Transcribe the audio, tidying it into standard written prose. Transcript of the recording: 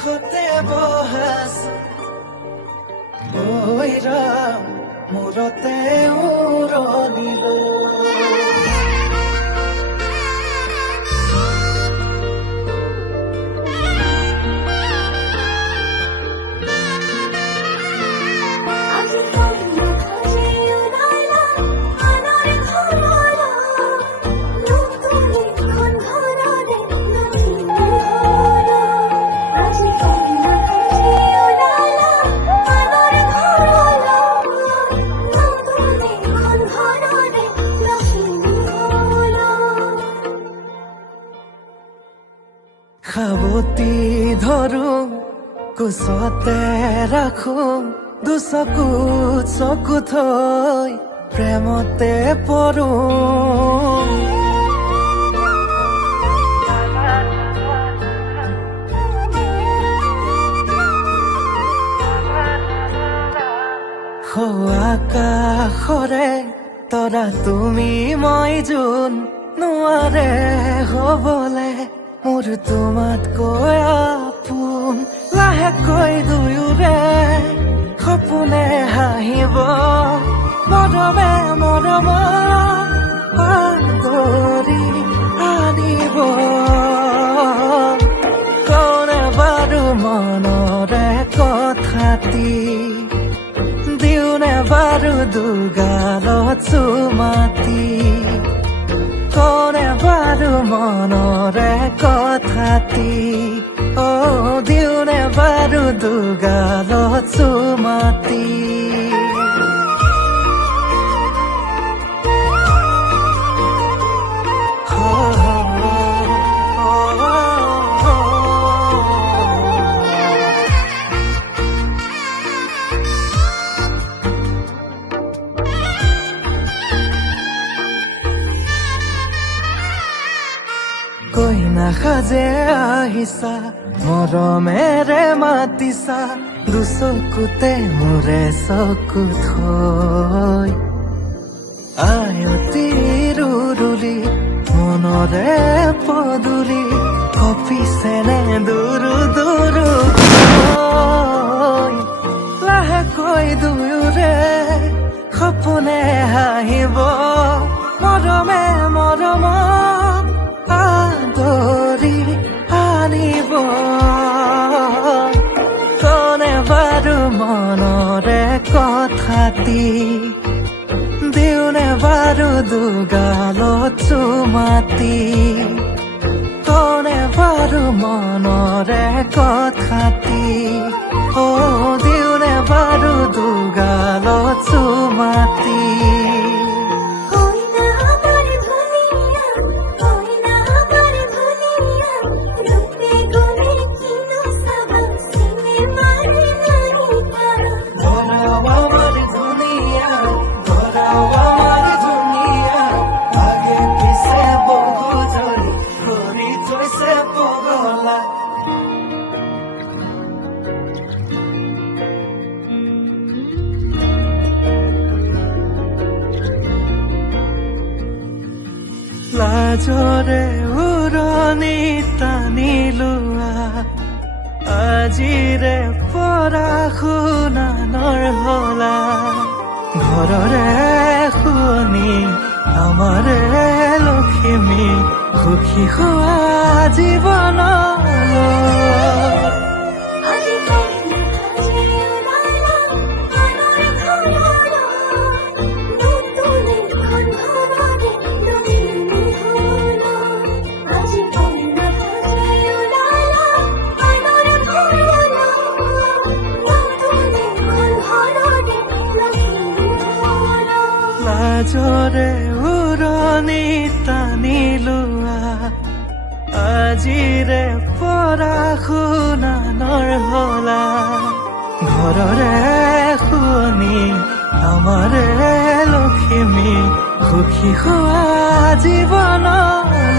কাষতে বহাস ঐৰা মূৰতে উৰণিলো সাৱতি ধৰো কোচতে ৰাখো দুচকু চকু থৈ প্ৰেমতে পৰো আকাশৰে তৰা তুমি মই যোন নোৱাৰে হবলে মোৰ তোমাতকৈ আপোন লাহেকৈ দুয়োৰে সপোনে হাঁহিব মৰমে মৰম আদৰি আনিব কোনে বাৰু মনৰে কথাটি দিওনে বাৰু দুগালত চুমাতি কোনে বাৰু মনৰে কথাটি দিওনে বাৰু দুগালত চুমাতি কৈ নাসাজে আহিছা মৰমেৰে মাতিছা দুচকুতে মোৰে চকু থৈ আয়তি ৰুৰুলি মনৰে পদুলি কপিছেনে দুৰু দুৰু লাহেকৈ দুয়োৰে সপোনে হাঁহিব মৰমে মৰম আদৰি আনিব কোনে বাৰু মনৰে কথাটি দিওনে বাৰু দুগালত চুমাতি কোনে বাৰু মনৰে কথাটি দিওনে বাৰু দুগালত চুমাতি লাজৰে উৰণি টানি লোৱা আজিৰে পৰা শুনানৰ হলা ঘৰৰে শুৱনি আমাৰে লখিমী সুখী হোৱা জীৱনলৈ লাজৰে উৰণি টানি লোৱা আজিৰে পৰা শুনানৰ হলা ঘৰৰে শুৱনি আমাৰে লখিমী সুখী হোৱা জীৱনলৈ